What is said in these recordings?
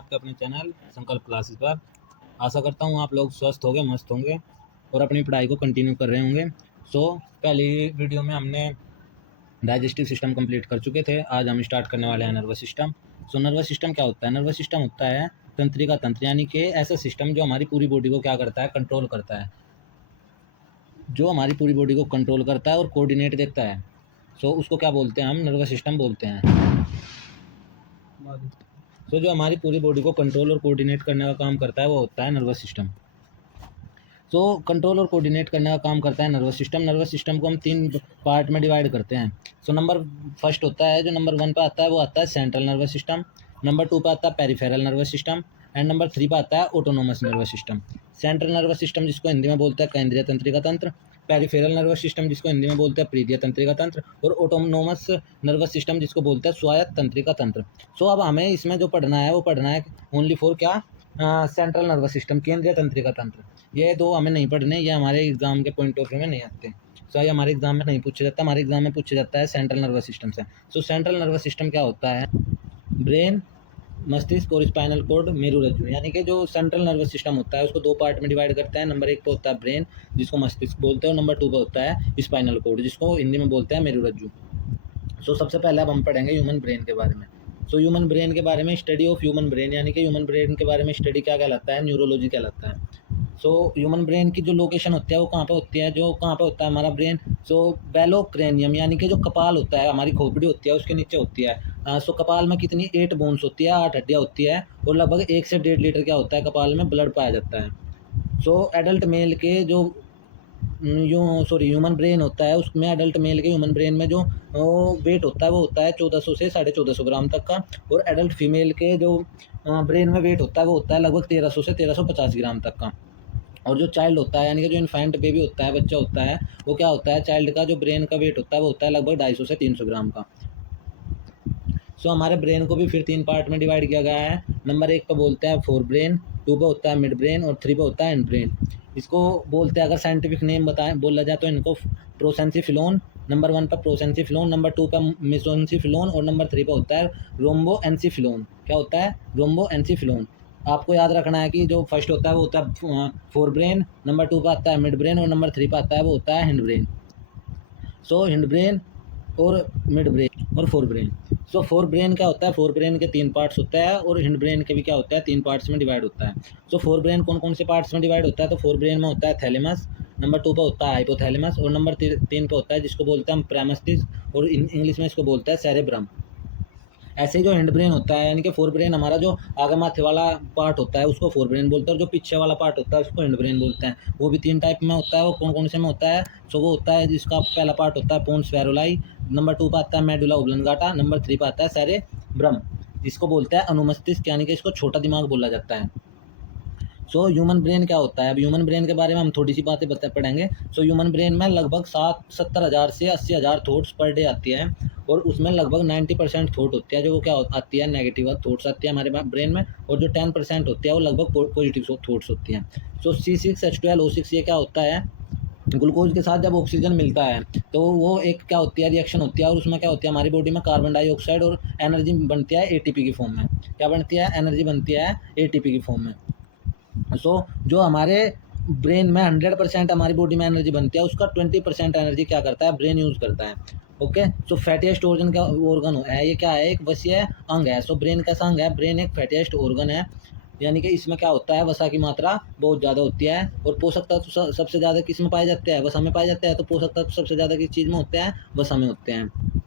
आपके अपने चैनल संकल्प क्लासेस पर। आशा करता हूँ आप लोग स्वस्थ होंगे, मस्त होंगे और अपनी पढ़ाई को कंटिन्यू कर रहे होंगे। पहली वीडियो में हमने डाइजेस्टिव सिस्टम कंप्लीट कर चुके थे। आज हम स्टार्ट करने वाले हैं नर्वस सिस्टम। नर्वस सिस्टम क्या होता है? नर्वस सिस्टम होता है तंत्रिका तंत्र, यानी कि ऐसा सिस्टम जो हमारी पूरी बॉडी को क्या करता है, कंट्रोल करता है, जो हमारी पूरी बॉडी को कंट्रोल करता है और कोऑर्डिनेट देता है। उसको क्या बोलते हैं? हम नर्वस सिस्टम बोलते हैं। जो हमारी पूरी बॉडी को कंट्रोल और कोऑर्डिनेट करने का काम करता है वो होता है नर्वस सिस्टम। कंट्रोल और कोऑर्डिनेट करने का काम करता है नर्वस सिस्टम। नर्वस सिस्टम को हम 3 पार्ट में डिवाइड करते हैं। नंबर फर्स्ट होता है, जो नंबर 1 पे आता है वो आता है सेंट्रल नर्वस सिस्टम। नंबर 2 पे आता है peripheral nervous system and number 3 पे आता है autonomous nervous system. Central nervous system जिसको हिंदी में बोलते हैं केंद्रीय तंत्रिका तंत्र, पेरिफेरल नर्वस सिस्टम जिसको हिंदी में बोलते हैं परीधीय तंत्रिका तंत्र, और ऑटोनोमस नर्वस सिस्टम जिसको बोलते हैं स्वायत्त तंत्रिका तंत्र। अब हमें इसमें जो पढ़ना है वो पढ़ना है ओनली फॉर क्या, सेंट्रल नर्वस सिस्टम, केंद्रीय तंत्रिका तंत्र। ये दो हमें नहीं पढ़ने, ये हमारे एग्जाम के पॉइंट ऑफ व्यू में नहीं आते। ये हमारे एग्जाम में नहीं पूछा जाता, हमारे एग्जाम में पूछा जाता है सेंट्रल नर्वस सिस्टम से। सेंट्रल नर्वस सिस्टम क्या होता है? ब्रेन, मस्तिष्क और स्पाइनल कॉर्ड, मेरुरज्जु, यानी कि जो सेंट्रल नर्वस सिस्टम होता है उसको 2 पार्ट में डिवाइड करता है। नंबर 1 पे होता है ब्रेन जिसको मस्तिष्क बोलते हैं, और नंबर 2 पे होता है स्पाइनल कॉर्ड जिसको हिंदी में बोलते हैं मेरुरज्जु। सबसे पहले अब हम पढ़ेंगे ह्यूमन ब्रेन के बारे में। ह्यूमन ब्रेन के बारे में, स्टडी ऑफ ह्यूमन ब्रेन, यानी कि ह्यूमन ब्रेन के बारे में स्टडी क्या कहलाता है? न्यूरोलॉजी कहलाता है। ह्यूमन ब्रेन की जो लोकेशन होती है वो कहाँ पे होती है? जो कहाँ पे होता है हमारा ब्रेन? बेलोक्रेनियम, यानी कि जो कपाल होता है, हमारी खोपड़ी होती है उसके नीचे होती है। कपाल में कितनी 8 बोन्स होती है, 8 हड्डियाँ होती है, और लगभग 1 से 1.5 लीटर क्या होता है कपाल में ब्लड पाया जाता है। एडल्ट मेल के जो ह्यूमन ब्रेन होता है उसमें, एडल्ट मेल के ह्यूमन ब्रेन में जो वेट होता है वो होता है 1400 से 1450 ग्राम तक का, और एडल्ट फीमेल के जो ब्रेन में वेट होता है वो होता है लगभग 1300 से 1350 ग्राम तक का। और जो चाइल्ड होता है, यानी कि जो इन्फेंट बेबी होता है, बच्चा होता है, वो क्या होता है? चाइल्ड का जो ब्रेन का वेट होता है वो होता है लगभग 250 से 300 ग्राम का। हमारे ब्रेन को भी फिर 3 पार्ट में डिवाइड किया गया है। नंबर 1 पे बोलते हैं फोर ब्रेन, 2 पे होता है मिड ब्रेन और 3 पे होता है एंड ब्रेन। इसको बोलते हैं, अगर साइंटिफिक नेम बोला जाए तो इनको प्रोसेंसिफिलोन। नंबर 1 पे प्रोसेंसिफिलोन, नंबर 2 पे मेसोनसिफिलोन और नंबर 3 पे होता है रोम्बोएंसिफिलोन। क्या होता है? रोम्बोएंसिफिलोन। आपको याद रखना है कि जो फर्स्ट होता है वो होता है फोर ब्रेन, नंबर 2 पे आता है मिड ब्रेन और नंबर 3 पे आता है वो होता है हिंड ब्रेन। हिंड ब्रेन और मिड ब्रेन और फोर ब्रेन। फोर ब्रेन क्या होता है? फोर ब्रेन के 3 पार्ट्स होता है, और हिंड ब्रेन के भी क्या होता है? 3 पार्ट्स में डिवाइड होता है। फोर ब्रेन कौन कौन से पार्ट्स में डिवाइड होता है? तो फोर ब्रेन में होता है थैलेमस, नंबर 2 पे होता है हाइपोथैलेमस, और नंबर 3 पे होता है जिसको बोलते हैं हम प्रैमस्टिस, और इंग्लिश में इसको बोलते हैं सेरेब्रम। ऐसे ही जो हिंड ब्रेन होता है, यानी कि फोर ब्रेन हमारा जो आगे माथे वाला पार्ट होता है उसको फोर ब्रेन बोलते हैं, और जो पीछे वाला पार्ट होता है उसको हिंड ब्रेन बोलते हैं। वो भी 3 टाइप में होता है। वो कौन कौन से में होता है? वो होता है जिसका पहला पार्ट होता है पोन्स फेरोलाई, नंबर 2 पे आता है मेडुला ओब्लंगाटा, नंबर 3 पे आता है सेरेब्रम जिसको बोलते हैं अनुमस्तिष्क, यानी कि इसको छोटा दिमाग बोला जाता है। ह्यूमन ब्रेन क्या होता है? अब ह्यूमन ब्रेन के बारे में हम थोड़ी सी बातें पढ़ेंगे। ह्यूमन ब्रेन में लगभग 70,000 से 80,000 थॉट्स पर डे आती है, और उसमें लगभग 90% थॉट होती है जो वो क्या आती है, नेगेटिव थॉट्स आती है हमारे ब्रेन में, और जो 10% होती है वो लगभग पॉजिटिव थॉट्स होती हैं। C6H12O6 ये क्या होता है? ग्लूकोज के साथ जब ऑक्सीजन मिलता है तो वो एक क्या होती है, रिएक्शन होती है, और उसमें क्या होती है हमारी बॉडी में कार्बन डाइऑक्साइड और एनर्जी बनती है एटीपी की फॉर्म में। क्या बनती है? एनर्जी बनती है एटीपी की फॉर्म में। जो हमारे ब्रेन में 100% हमारी बॉडी में एनर्जी बनती है, उसका 20% एनर्जी क्या करता है? ब्रेन यूज़ करता है। ओके, फैटीएस्ट ऑर्गन का ऑर्गन है, ये क्या है? एक वसीय अंग है। ब्रेन कैसा अंग है? ब्रेन एक फैटीएस्ट ऑर्गन है, यानी कि इसमें क्या होता है, वसा की मात्रा बहुत ज़्यादा होती है, और पोषक तत्व सबसे ज़्यादा किस में पाए जाते हैं? वसा में पाए जाते हैं। तो पोषक तत्व सबसे ज़्यादा किस चीज़ में होते हैं? वसा में होते हैं।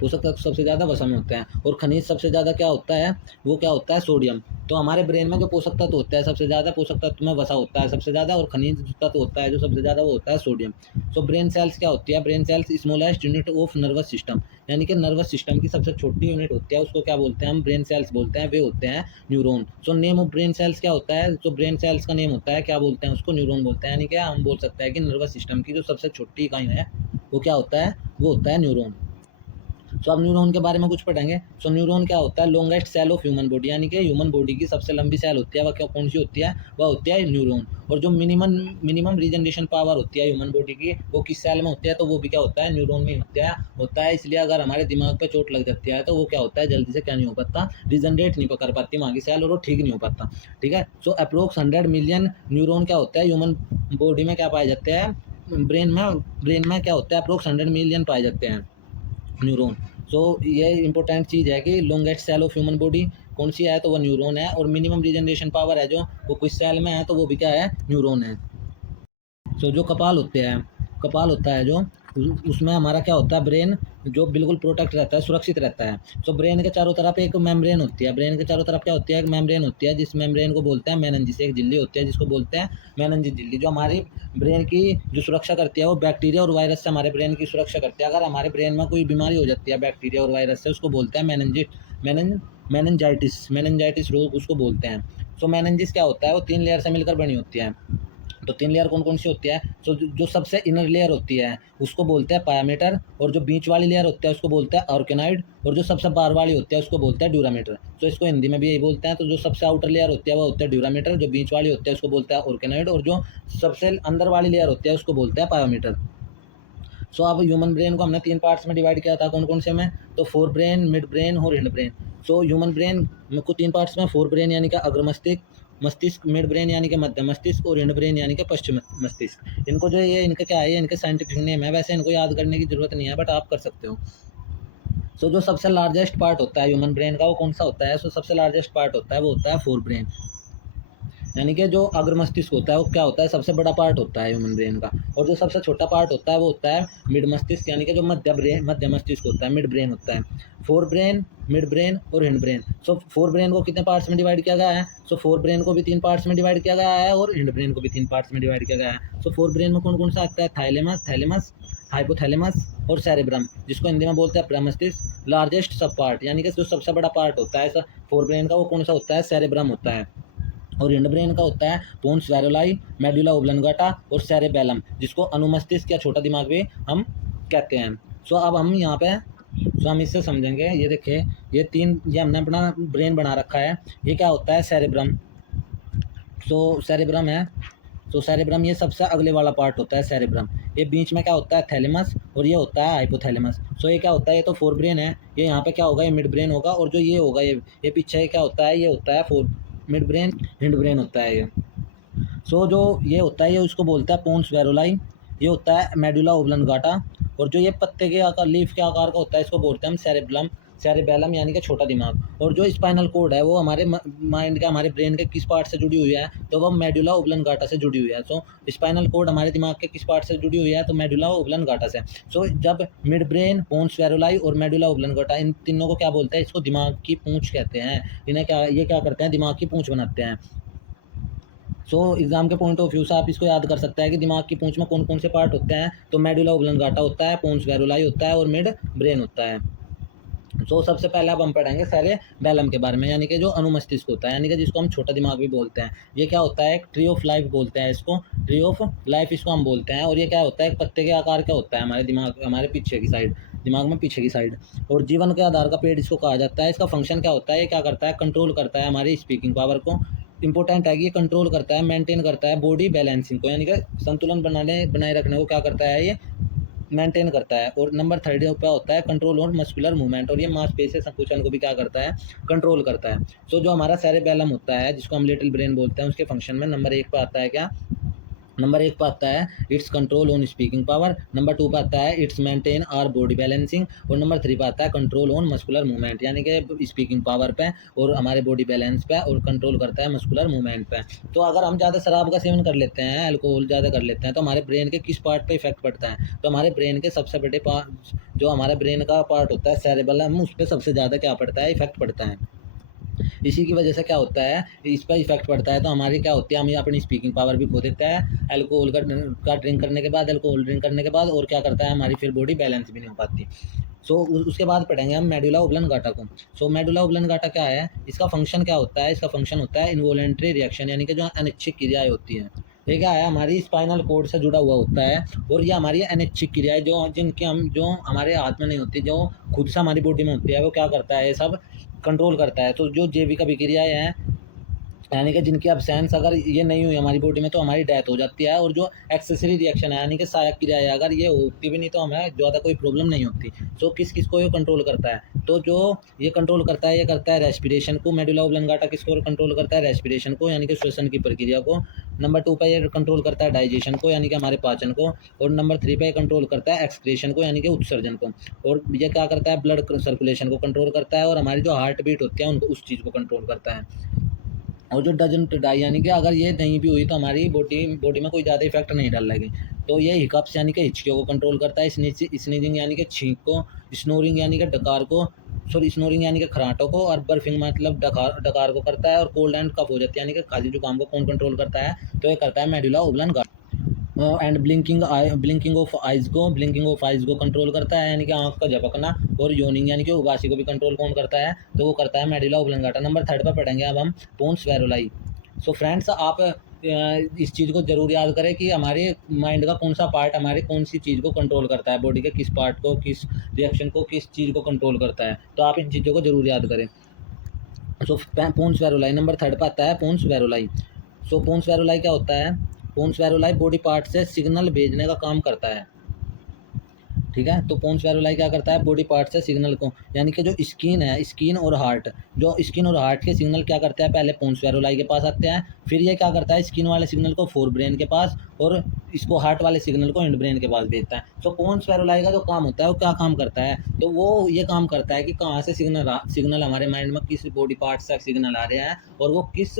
पोषक तत्व सबसे ज़्यादा वसा में होते हैं, और खनिज सबसे ज़्यादा क्या होता है? वो क्या होता है? सोडियम। तो हमारे ब्रेन में जो पोषक तत्व होता है सबसे ज़्यादा, पोषक तत्व में वसा होता है सबसे ज़्यादा, और खनिज तत्व होता है जो सबसे ज़्यादा वो होता है सोडियम। ब्रेन सेल्स क्या होती है? Brain cells smallest unit of nervous system, यानी कि नर्वस सिस्टम की सबसे छोटी यूनिट होती है, उसको क्या बोलते हैं? हम ब्रेन सेल्स बोलते हैं। वे होते हैं neuron. Name of brain cells क्या होता है? ब्रेन सेल्स का नेम होता है, क्या बोलते हैं उसको? न्यूरॉन बोलते हैं। यानी कि हम बोल सकते हैं कि नर्वस सिस्टम की जो सबसे छोटी इकाई है वो क्या होता है? वो होता है न्यूरॉन। सो अब न्यूरॉन के बारे में कुछ पढ़ेंगे। सो न्यूरॉन क्या होता है, longest cell of human body, यानी कि ह्यूमन बॉडी की सबसे लंबी सेल होती है, वह कौन सी होती है, वह होती है न्यूरॉन। और जो मिनिमम रीजनरेशन पावर होती है ह्यूमन बॉडी की, वो किस सेल में होती है, तो वो भी क्या होता है, न्यूरॉन में होता है। इसलिए अगर हमारे दिमाग पे चोट लग जाती है तो वो क्या होता है, जल्दी से क्या नहीं हो पाता, रीजनरेट नहीं कर पाती वहाँ की सेल, और वो ठीक नहीं हो पाता। ठीक है। सो अप्रोक्स 100 मिलियन न्यूरॉन क्या होता है ह्यूमन बॉडी में, क्या पाए जाते हैं, ब्रेन में क्या होता है, अप्रोक्स 100 मिलियन पाए जाते हैं न्यूरॉन। सो ये इंपॉर्टेंट चीज़ है कि longest cell of human body कौन सी है, तो वो न्यूरॉन है। और मिनिमम रीजनरेशन पावर है जो, वो किस सेल में है, तो वो भी क्या है, न्यूरॉन है। सो जो कपाल होता है जो, उसमें हमारा क्या होता है, ब्रेन जो बिल्कुल प्रोटेक्ट रहता है, सुरक्षित रहता है। सो ब्रेन के चारों तरफ एक मेम्ब्रेन होती है, ब्रेन के चारों तरफ क्या होती है, एक मेम्ब्रेन होती है, जिस मेम्ब्रेन को बोलते हैं मेनिंजिस। एक झिल्ली होती है जिसको बोलते हैं मेनिंजिस झिल्ली, जो हमारी ब्रेन की जो सुरक्षा करती है, वो बैक्टीरिया और वायरस से हमारे ब्रेन की सुरक्षा करती है। अगर हमारे ब्रेन में कोई बीमारी हो जाती है बैक्टीरिया और वायरस से, उसको बोलते हैं मेनिंजाइटिस रोग उसको बोलते हैं। सो मेनिंजिस क्या होता है, वो 3 लेयर से मिलकर बनी होती है। तो 3 लेयर कौन कौन सी होती है, तो जो सबसे इनर लेयर होती है उसको बोलते हैं पायामीटर, और जो बीच वाली लेयर होती है उसको बोलते हैं ऑर्गेनॉइड, और जो सबसे बाहर वाली होती है उसको बोलते हैं ड्यूरामीटर। तो इसको हिंदी में भी यही बोलते हैं। तो जो सबसे आउटर लेयर होती है वो होता है ड्यूरामीटर, जो बीच वाली होती है उसको बोलते हैं ऑर्गेनॉइड, और जो सबसे अंदर वाली लेयर होती है उसको बोलते हैं पायोमीटर। सो अब ह्यूमन ब्रेन को हमने 3 पार्ट्स में डिवाइड किया था, कौन कौन से में, तो फोर ब्रेन, मिड ब्रेन और hind brain. So human brain को 3 पार्ट्स में, फोर ब्रेन यानी कि अग्र मस्तिष्क, मिड ब्रेन यानी कि मध्य मस्तिष्क, और हिंड ब्रेन यानी कि पश्चिम मस्तिष्क। इनको जो ये इनका क्या है, ये इनके साइंटिफिक नेम है, वैसे इनको याद करने की जरूरत नहीं है, बट आप कर सकते हो। सो जो सबसे लार्जेस्ट पार्ट होता है ह्यूमन ब्रेन का, वो कौन सा होता है, सो सबसे लार्जेस्ट पार्ट होता है वो होता है फोर ब्रेन, यानी कि जो अग्र मस्तिष्क होता है वो क्या होता है, सबसे बड़ा पार्ट होता है ह्यूमन ब्रेन का। और जो सबसे छोटा पार्ट होता है वो होता है मिड मस्तिष्क, यानी कि जो मध्य मस्तिष्क होता है, मिड ब्रेन होता है। फोर ब्रेन, मिड ब्रेन और hind brain. So fore brain को कितने पार्ट्स में डिवाइड किया गया है, सो फोर ब्रेन को भी 3 पार्ट्स में डिवाइड किया गया है, और हिंड ब्रेन को भी 3 पार्ट्स में डिवाइड किया गया है। सो फोर ब्रेन में कौन कौन सा आता है, थैलेमस, हाइपोथैलेमस और सेरेब्रम, जिसको हिंदी में बोलते हैं प्रमस्तिष्क। लार्जेस्ट सब पार्ट, यानी कि जो सबसे बड़ा पार्ट होता है फोर ब्रेन का, वो कौन सा होता है, सेरेब्रम होता है। और हिंड ब्रेन का होता है पोन्स वैरोलाई, मेडुला ओब्लंगाटा और सेरेबेलम, जिसको अनुमस्तिष्क या छोटा दिमाग भी हम कहते हैं। सो अब हम यहाँ पे हम इससे समझेंगे। ये देखिए, ये हमने अपना ब्रेन बना रखा है। ये क्या होता है, सेरेब्रम। सो सेरेब्रम है, तो सेरेब्रम ये सबसे अगले वाला पार्ट होता है सेरेब्रम। ये बीच में क्या होता है, थैलेमस, और ये होता है हाइपोथैलेमस। सो ये क्या होता है, ये तो फोर ब्रेन है, ये यहाँ पे क्या होगा, ये मिड ब्रेन होगा, और जो ये होगा, ये पीछे क्या होता है, ये होता है four mid brain, hind brain होता है ये। सो जो ये होता है, ये उसको बोलता है पोन्स वैरोलाई, ये होता है मेडुला ओब्लंगाटा, और जो ये पत्ते के आकार, लीफ के आकार का होता है, इसको बोलते हैं हम सेरेबेलम, यानी कि छोटा दिमाग। और जो स्पाइनल कोड है वो हमारे माइंड का, हमारे ब्रेन के किस पार्ट से जुड़ी हुई है, तो वो मेडुला ओब्लंगाटा से जुड़ी हुई है। सो स्पाइनल कोड हमारे दिमाग के किस पार्ट से जुड़ी हुई है, तो मेडुला ओब्लंगाटा से। सो जब मिड ब्रेन, पोन्स वैरोलाई और मेडुला ओब्लंगाटा, इन तीनों को क्या बोलते हैं, इसको दिमाग की पूंछ कहते हैं। इन्हें क्या, ये क्या करते हैं, दिमाग की पूंछ बनाते हैं। सो एग्जाम के पॉइंट ऑफ व्यू से आप इसको याद कर सकते हैं कि दिमाग की पूंछ में कौन कौन से पार्ट होते हैं, तो मेडुला ओब्लंगाटा होता है, पोन्स वैरोलाई होता है, और मिड ब्रेन होता है। सो सबसे पहले अब हम पढ़ेंगे सेरेबेलम के बारे में, यानी कि जो अनुमस्तिष्क होता है, यानी कि जिसको हम छोटा दिमाग भी बोलते हैं। ये क्या होता है, एक ट्री ऑफ लाइफ बोलते हैं इसको, ट्री ऑफ लाइफ इसको हम बोलते हैं। और ये क्या होता है, एक पत्ते के आकार का होता है हमारे दिमाग, हमारे पीछे की साइड, दिमाग में पीछे की साइड। और जीवन के आधार का पेड़ इसको कहा जाता है। इसका फंक्शन क्या होता है, ये क्या करता है, कंट्रोल करता है हमारी स्पीकिंग पावर को। इंपॉर्टेंट है कि ये कंट्रोल करता है, मेंटेन करता है बॉडी बैलेंसिंग को, यानी कि संतुलन बनाए रखने को क्या करता है, ये मेंटेन करता है। और नंबर 3 पे होता है कंट्रोल और मस्कुलर मूवमेंट, और ये मांसपेशी संकुचन को भी क्या करता है, कंट्रोल करता है। सो जो हमारा सेरेबेलम होता है, जिसको हम लिटिल ब्रेन बोलते हैं, उसके फंक्शन में नंबर 1 पे आता है क्या, नंबर 1 पे आता है it's control on speaking power, number 2 पे आता है it's maintain our body balancing, और नंबर 3 पे आता है कंट्रोल ऑन मस्कुलर मूवमेंट, यानी कि स्पीकिंग पावर पे और हमारे बॉडी बैलेंस पे, और कंट्रोल करता है मस्कुलर मूवमेंट पे। तो अगर हम ज़्यादा शराब का सेवन कर लेते हैं, अल्कोहल ज़्यादा कर लेते हैं, तो हमारे ब्रेन के किस पार्ट पे इफेक्ट पड़ता है, तो हमारे ब्रेन के सबसे बड़े पार्ट, जो हमारे ब्रेन का पार्ट होता है सेरेबेलम, उस पर सबसे ज़्यादा क्या पड़ता है, इफेक्ट पड़ता है। इसी की वजह से क्या होता है, इस पर इफेक्ट पड़ता है, तो हमारी क्या होती है, हम अपनी स्पीकिंग पावर भी खो देता है अल्कोहल का ड्रिंक करने के बाद, अल्कोहल ड्रिंक करने के बाद। और क्या करता है, हमारी फिर बॉडी बैलेंस भी नहीं हो पाती। सो उसके बाद पढ़ेंगे हम मेडुला ओब्लंगाटा को। सो मेडुला ओब्लंगाटा क्या है, इसका फंक्शन क्या होता है, इसका फंक्शन होता है इनवॉलेंट्री रिएक्शन, यानी कि जो अनैच्छिक क्रियाएं होती हैं, ये क्या है, हमारी स्पाइनल कोड से जुड़ा हुआ होता है। और ये हमारी अनैच्छिक क्रियाएँ जो हमारे हाथ में नहीं होती, जो खुद से हमारी बॉडी में होती है, वो क्या करता है, ये सब कंट्रोल करता है। तो जो जैविक अभिक्रियाएँ हैं, यानी कि जिनकी एब्सेंस अगर ये नहीं हुई हमारी बॉडी में, तो हमारी डेथ हो जाती है। और जो एक्सेसरी रिएक्शन है, यानी कि सहायक क्रिया है, अगर ये होती भी नहीं तो हमें ज़्यादा कोई प्रॉब्लम नहीं होती। तो किस को ये कंट्रोल करता है, तो जो ये कंट्रोल करता है, ये करता है रेस्पिरेशन को। मेडुला ऑब्लंगाटा किसको कंट्रोल करता है, रेस्पिरेशन को, यानी कि श्वसन की प्रक्रिया को। नंबर 2 पे ये कंट्रोल करता है डाइजेशन को, यानी कि हमारे पाचन को। और नंबर 3 पे कंट्रोल करता है एक्सक्रीशन को, यानी कि उत्सर्जन को। और ये क्या करता है, ब्लड सर्कुलेशन को कंट्रोल करता है। और हमारी जो हार्ट बीट होती है उनको, उस चीज़ को कंट्रोल करता है। और जो डजंट डाई, यानी कि अगर ये नहीं भी हुई तो हमारी बॉडी में कोई ज़्यादा इफेक्ट नहीं डाल लगी। तो ये हिकअप्स यानी कि हिचकियों को कंट्रोल करता है। स्नीजिंग यानी कि छींक को। स्नोरिंग यानी कि डकार को, सॉरी स्नोरिंग यानी कि खराटों को। और बर्फिंग मतलब डकार को करता है। और कोल्ड एंड कफ हो जाती है, यानी कि खांसी जुकाम को कौन कंट्रोल करता है, तो ये करता है medulla oblongata. And blinking of eyes को कंट्रोल करता है, यानी कि आंख का झपकना। और योनिंग यानी कि उबासी को भी कंट्रोल कौन करता है, तो वो करता है मेडुला ओब्लंगाटा। नंबर 3 पर पढ़ेंगे अब हम पोन्स वेरोलाई। सो फ्रेंड्स, आप इस चीज़ को ज़रूर याद करें कि हमारे माइंड का कौन सा पार्ट हमारे कौन सी चीज़ को कंट्रोल करता है, बॉडी के किस पार्ट को, किस रिएक्शन को, किस चीज़ को कंट्रोल करता है। तो आप इन चीज़ों को ज़रूर याद करें। सो पोन्स वेरोलाई नंबर 3 पर आता है पोन्स वेरोलाई। सो पोन्स वेरोलाई क्या होता है, पोन्स वेरोलाई बॉडी पार्ट से सिग्नल भेजने का काम करता है। ठीक है, तो पोन्स वेरोलाई क्या करता है, बॉडी पार्ट से सिग्नल को, यानी कि जो स्किन है, स्किन और हार्ट, जो स्किन और हार्ट के सिग्नल क्या करते हैं, पहले पोन्स वेरोलाई के पास आते हैं। फिर ये क्या करता है, स्किन वाले सिग्नल को फोर ब्रेन के पास, और इसको हार्ट वाले सिग्नल को हिंड ब्रेन के पास भेजता है। तो पोन्स वेरोलाई का जो काम होता है, वो क्या काम करता है, तो वो ये काम करता है कि कहाँ से सिग्नल हमारे माइंड में, किस बॉडी पार्ट से सिग्नल आ रहे हैं, और वो किस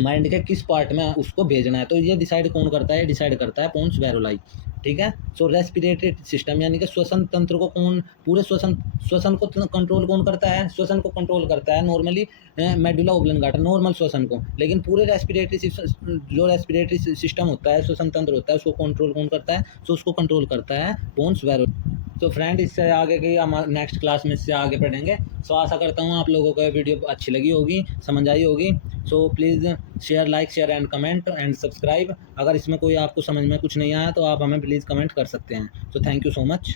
माइंड के किस पार्ट में उसको भेजना है। तो ये डिसाइड कौन करता है, डिसाइड करता है पोन्स वेरोलाई। ठीक है, सो रेस्पिरेटरी सिस्टम, यानी कि श्वसन तंत्र को कौन, पूरे श्वसन को कंट्रोल कौन करता है, श्वसन को कंट्रोल करता है नॉर्मली मेडुला ओब्लंगाटा, नॉर्मल श्वसन को। लेकिन पूरे जो रेस्पिरेटरी सिस्टम होता है, श्वसन तंत्र होता है, उसको कंट्रोल कौन करता है, सो उसको कंट्रोल करता है पोन्स वेरोलाई। तो फ्रेंड, इससे आगे की हम नेक्स्ट क्लास में इससे आगे पढ़ेंगे। सो आशा करता हूँ आप लोगों को ये वीडियो अच्छी लगी होगी, समझ आई होगी। So please share and comment and subscribe. अगर इसमें कोई आपको समझ में कुछ नहीं आया तो आप हमें प्लीज़ कमेंट कर सकते हैं। So thank you so much.